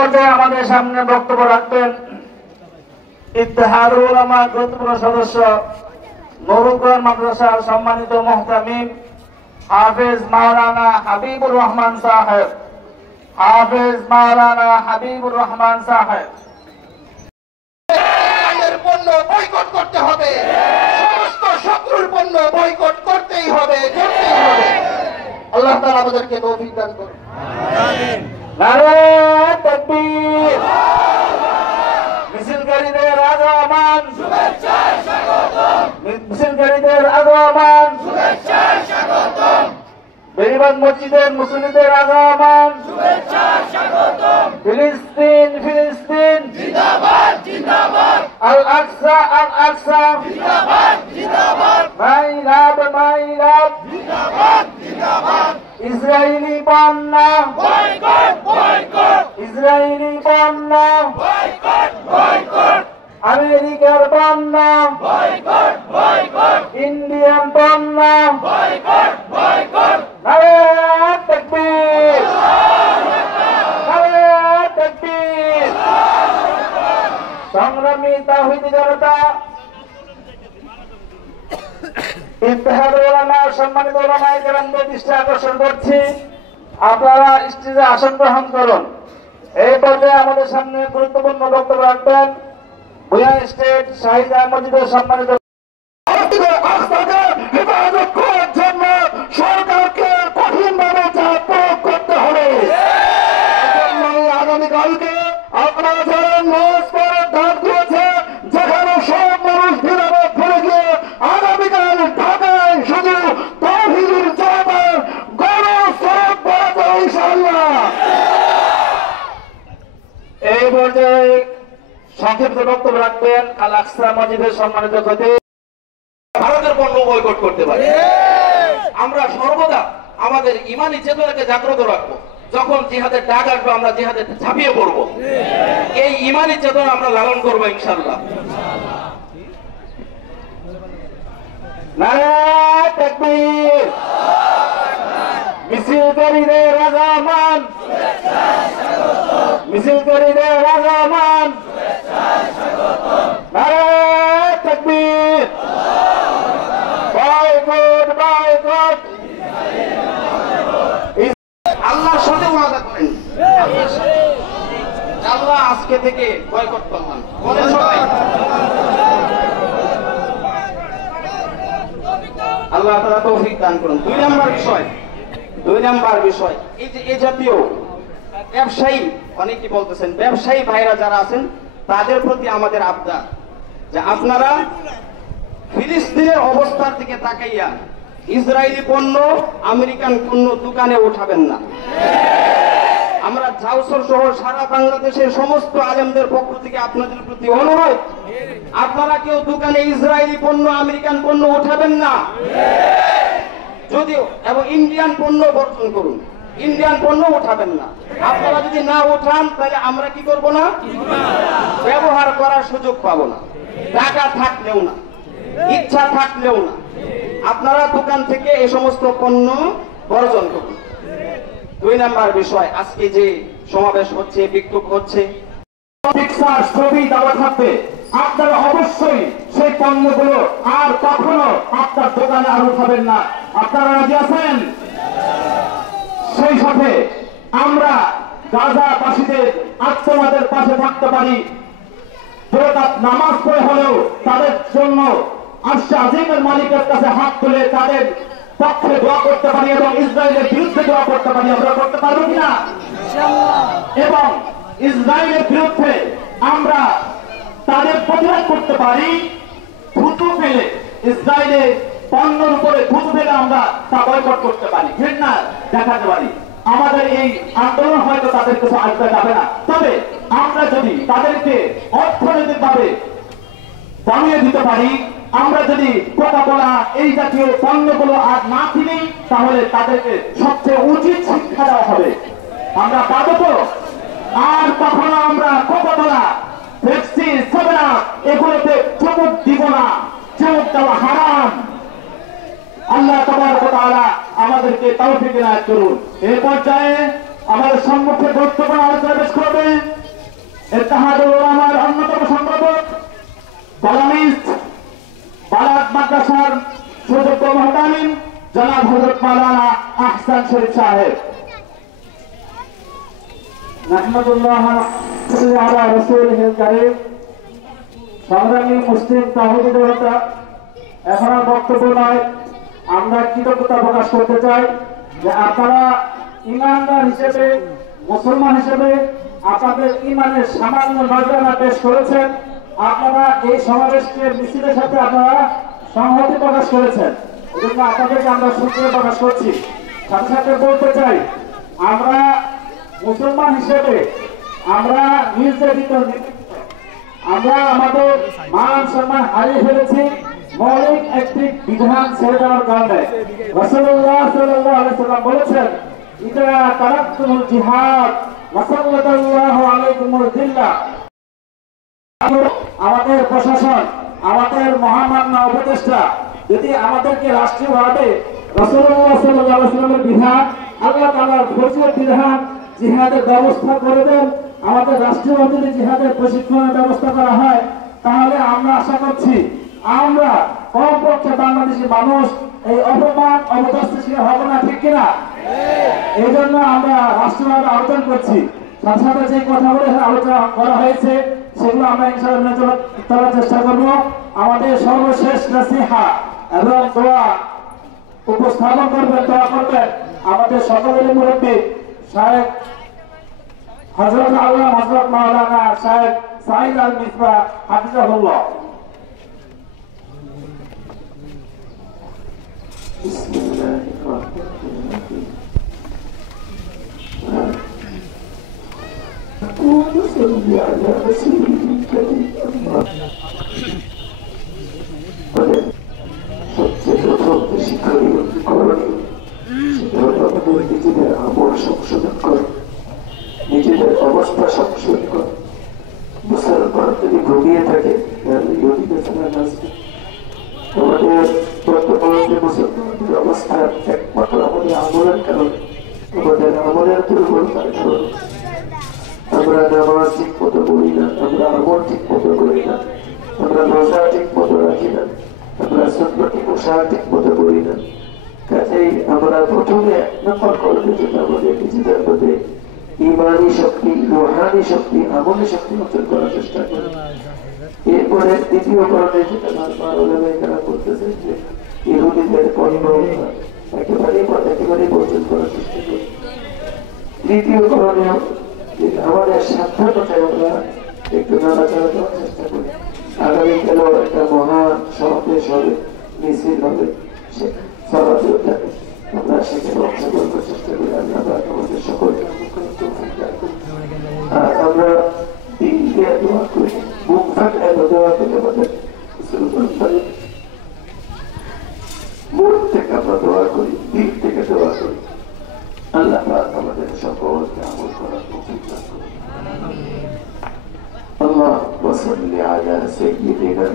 পর্যায়ে আমাদের সামনে বক্তব্য রাখবেন ইত্তেহাদুল উলামা গুরুত্বপূর্ণ সদস্য নুরুল কোরআন মাদ্রাসার সম্মানিত মুহতামিম হাফেজ মাওলানা হাবিবুর রহমান সাহেব। হাফেজ মাওলানা হাবিবুর রহমান সাহেব। পণ্য বয়কট করতে হবে, সমস্ত শত্রুর পণ্য বয়কট করতেই হবে, করতেই হবে। আল্লাহ তাআলা আমাদেরকে তৌফিক দান করুন। আমিন। নারে তাকবীর। মিছিলকারীদের আগমন, শুভেচ্ছা স্বাগতম। মিছিলকারীদের আগমন, শুভেচ্ছা স্বাগতম। বেরিবাদ মসজিদের মুসল্লিদের আগমন, শুভেচ্ছা স্বাগতম। ফিলিস্তিন ফিলিস্তিন জিন্দাবাদ জিন্দাবাদ। আল আকসা জিন্দাবাদ জিন্দাবাদ। মাইলাদ জিন্দাবাদ জিন্দাবাদ। ইসরায়েলি পণ্য বয়কট বয়কট। ইসরায়েলি পণ্য বয়কট বয়কট। আমেরিকার পণ্য বয়কট বয়কট। ইন্ডিয়ান পণ্য বয়কট বয়কট। নারে তাকবীর, নারে তাকবীর। সংগ্রামী তাওহীদি জনতা, ইত্তেহাদুল উলামা সম্মানিত উলামায়ে কেরামদের দৃষ্টি আকর্ষণ করছি, আপনারা স্টেজে আসন গ্রহণ করুন। এই পর্যায়ে আমাদের সামনে গুরুত্বপূর্ণ বক্তব্য রাখবেন ভূঁইয়া স্টেট শাহিদা মসজিদের সম্মানিত হেফাজত করার জন্য সরকারকে কঠিনভাবে চাপ প্রয়োগ করতে হবে। আগামীকালকে আপনারা যারা নামাজ পড়ার ডাক দিয়েছে, যেখানে সব মানুষ ভিড়াবে ভুলে গিয়ে আগামীকাল ঢাকায় শুধু তাওহীদের জনতার গণস্বরূপ বলা ইনশাআল্লাহ। এই পর্যায়ে সংক্ষিপ্ত বক্তব্য রাখবেন আল আকসা মসজিদের সম্মানিত খতিব। ভারতের পণ্য বয়কট করতে পারি। আমরা সর্বদা আমাদের ইমানি চেতনাকে জাগ্রত রাখবো। যখন জিহাদের ডাক আসবে আমরা জিহাদে ঝাঁপিয়ে পড়বো। এই ইমানি চেতনা আমরা লালন করবো ইনশাআল্লাহ। নারে তাকবীর। মিছিলকারীদের আগমন, মিছিলকারীদের আগমন। নারে তাকবীর। Boycott boycott. আল্লাহর সাথে ওয়াদা করেন, আল্লাহ আজকে থেকে বয়কট করলাম বলেন সবাই। আল্লাহ তাআলা তৌফিক দান করুন। দুই নাম্বার বিষয় এই যে এ জাতীয় ব্যবসায়ী, অনেকে বলতেছেন ব্যবসায়ী ভাইরা যারা আছেন তাদের প্রতি আমাদের আবদার যে আপনারা ফিলিস্তিনের অবস্থার দিকে তাকাইয়া ইসরায়েলি পণ্য আমেরিকান পণ্য দোকানে উঠাবেন না। আমরা জাউসর সহ সারা বাংলাদেশের সমস্ত আলেমদের পক্ষ থেকে আপনাদের প্রতি অনুরোধ, আপনারা কেউ দোকানে ইসরায়েলি পণ্য আমেরিকান পণ্য উঠাবেন না। যদিও এবং ইন্ডিয়ান পণ্য বর্জন করুন, ইন্ডিয়ান পণ্য উঠাবেন না। আপনারা যদি না উঠান তাহলে আমরা কি করব না, ব্যবহার করার সুযোগ পাবো না। টাকা থাকলেও না, ইচ্ছা থাকলেও না, আপনারা দোকান থেকে এই সমস্ত পণ্য বর্জন করুন। দুই নাম্বার বিষয়, আজকে যে সমাবেশ হচ্ছে, বিক্ষোভ হচ্ছে, ছবি দেওয়া থাকবে, আপনারা অবশ্যই সেই পণ্যগুলো আর কখনো আপনার দোকানে আর উঠাবেন না। আপনারা রাজি আছেন? সেই সাথে আমরা গাজাবাসীদের আত্মনাদের পাশে থাকতে পারি। নামাজ পড়ে হলেও তাদের জন্য আরশে আজিমের মালিকের কাছে হাত তুলে তাদের পক্ষে দোয়া করতে পারি এবং ইসরায়েলের বিরুদ্ধে দোয়া করতে পারি। আমরা করতে পারবো কিনা? এবং ইসরায়েলের বিরুদ্ধে আমরা তাদের প্রতিরোধ করতে পারি। থুতু ফেলে ইসরায়েলের পণ্যের উপরে থুতু ফেলে আমরা তা বয়কট করতে পারি, ঘৃণা দেখাতে পারি। আমাদের এই আন্দোলন হয়তো তাদের কাছে আসতে যাবে না, তবে আমরা যদি তাদেরকে অর্থনৈতিকভাবে বানিয়ে দিতে পারি, আমরা যদি কোকা-কোলা এই জাতীয় পণ্যগুলো আর না কিনি, তাহলে তাদেরকে সবচেয়ে উচিত শিক্ষা দেওয়া হবে। আমরা পাবো তো? আর কখনো আমরা কোকা-কোলা, পেপসি, সেভেন আপ এগুলোতে চমক দিব না। চমক দেওয়া হারাম। আল্লাহ তাবারক ওয়া তাআলা আমাদেরকে তৌফিক এনায়েত করুন। এই পর্যায়ে আমাদের সম্মুখে গুরুত্বপূর্ণ আলোচনা পেশ করবে ইত্তেহাদুল উলামার অন্যতম সম্পাদক কলামিস্ট বালাদ মাদ্রাসার সুযোগ্য মহতামিম জনাব হযরত মাওলানা আহসান শরীফ সাহেব। নাহমাদুল্লাহ আলা রাসূলিহিল কারীম। সংগ্রামী মুসলিম তাওহীদ জনতা, এখন আর বক্তব্য নয়, আমরা কৃতজ্ঞতা প্রকাশ করতে চাই যে আপনারা ইমানদার হিসেবে, মুসলমান হিসেবে আপনাদের ইমানের সামান্য নজরানা পেশ করেছেন। আপনারা এই সমাবেশকে মিছিলের সাথে আপনারা সংহতি প্রকাশ করেছেন, এজন্য আপনাদেরকে আমরা শুকরিয়া প্রকাশ করছি। সাথে সাথে বলতে চাই, আমরা মুসলমান হিসেবে আমরা নির্যাতিত, আমরা আমাদের মান সম্মান হারিয়ে ফেলেছি মৌলিক একটি বিধান ছেড়ে দেওয়ার কারণে। রাসূলুল্লাহ সাল্লাল্লাহু আলাইহি ওয়াসাল্লাম বলেছেন, ইদা তারাকতুমুল জিহাদ ওয়াসাল্লাল্লাহু আলাইকুমুল যিল্লাহ। আমাদের প্রশাসন, আমাদের মহামান্য উপদেষ্টা যদি আমাদেরকে রাষ্ট্রীয়ভাবে রাসূলুল্লাহ সাল্লাল্লাহু আলাইহি ওয়াসাল্লামের বিধান, আল্লাহ তাআলার ফরজের বিধান, জিহাদের ব্যবস্থা করে দেন, আমাদের রাষ্ট্রীয়ভাবে যদি জিহাদের প্রশিক্ষণের ব্যবস্থা করা হয়, তাহলে আমরা আশা করছি আমরা কমপক্ষে বাংলাদেশি মানুষ এই অপমান অবদস্থের শিকার হব না, ঠিক কিনা? এই জন্য আমরা রাষ্ট্রীয়ভাবে আবেদন করছি। সাথে সাথে যে কথাগুলো আলোচনা করা হয়েছে সেগুলো আমরা ইনশাআল্লাহ মেনে চলার চেষ্টা করব। আমাদের সর্বশেষ নসিহা এবং দোয়া উপস্থাপন করবেন, দোয়া করবেন আমাদের সকলের মুরব্বী শায়েখ হযরত আল্লাহ হযরত মাওলানা শায়েখ সাঈদ আল মিসবাহ হাফিজাহুল্লাহ। সবচেয়ে প্রথম শিক্ষণীয় করণীয় সেটা হলো আমাদের নিজেদের আমল সংশোধন করে, নিজেদের অবস্থা সংশোধন করে। মুসলমান যদি ঘুমিয়ে থাকে তাহলে ইহুদি বেচারা আসবে। আমাদের বর্তমান যে মুসলমানদের অবস্থা একমাত্র আমাদের আমলের কারণে, আমাদের আমলের দুর্বলতার কারণে। আমরা নামাজ ঠিক মতো করি না, আমরা আমল ঠিক মতো করি না, আমরা রোজা ঠিক মতো রাখি না, আমরা সুন্নতি পোশাক ঠিক মতো করি না। কাজেই আমরা প্রথমে এক নম্বর করবে যেটা আমাদের নিজেদের মধ্যে ইমানি শক্তি, রুহানি শক্তি, আমলি শক্তি অর্জন করার চেষ্টা করি। এরপরে দ্বিতীয় করণে যেটা বারবার ওলামায়ে করতেছে যে ইহুদিদের পণ্য একেবারেই বর্জন করার চেষ্টা করি। তৃতীয় করণে আমাদের সাধ্যতায় আমরা একটু নাড়াচাড়া করার চেষ্টা করি। আগামীকালও একটা মহান সমাবেশ হবে, মিছিল হবে, আমরা সেখানে অংশগ্রহণ করার চেষ্টা করি। আল্লাহ আমাদের সকলকে আমরা দিনকে দোয়া করি, মুখ ফাঁকা দোয়া করি, আমাদের মন থেকে আমরা দোয়া করি, দিন থেকে দোয়া করি। আল্লাহ আমাদের সকলকে আমল করার তৌফিক দান করুন। اللهم صل على سيدنا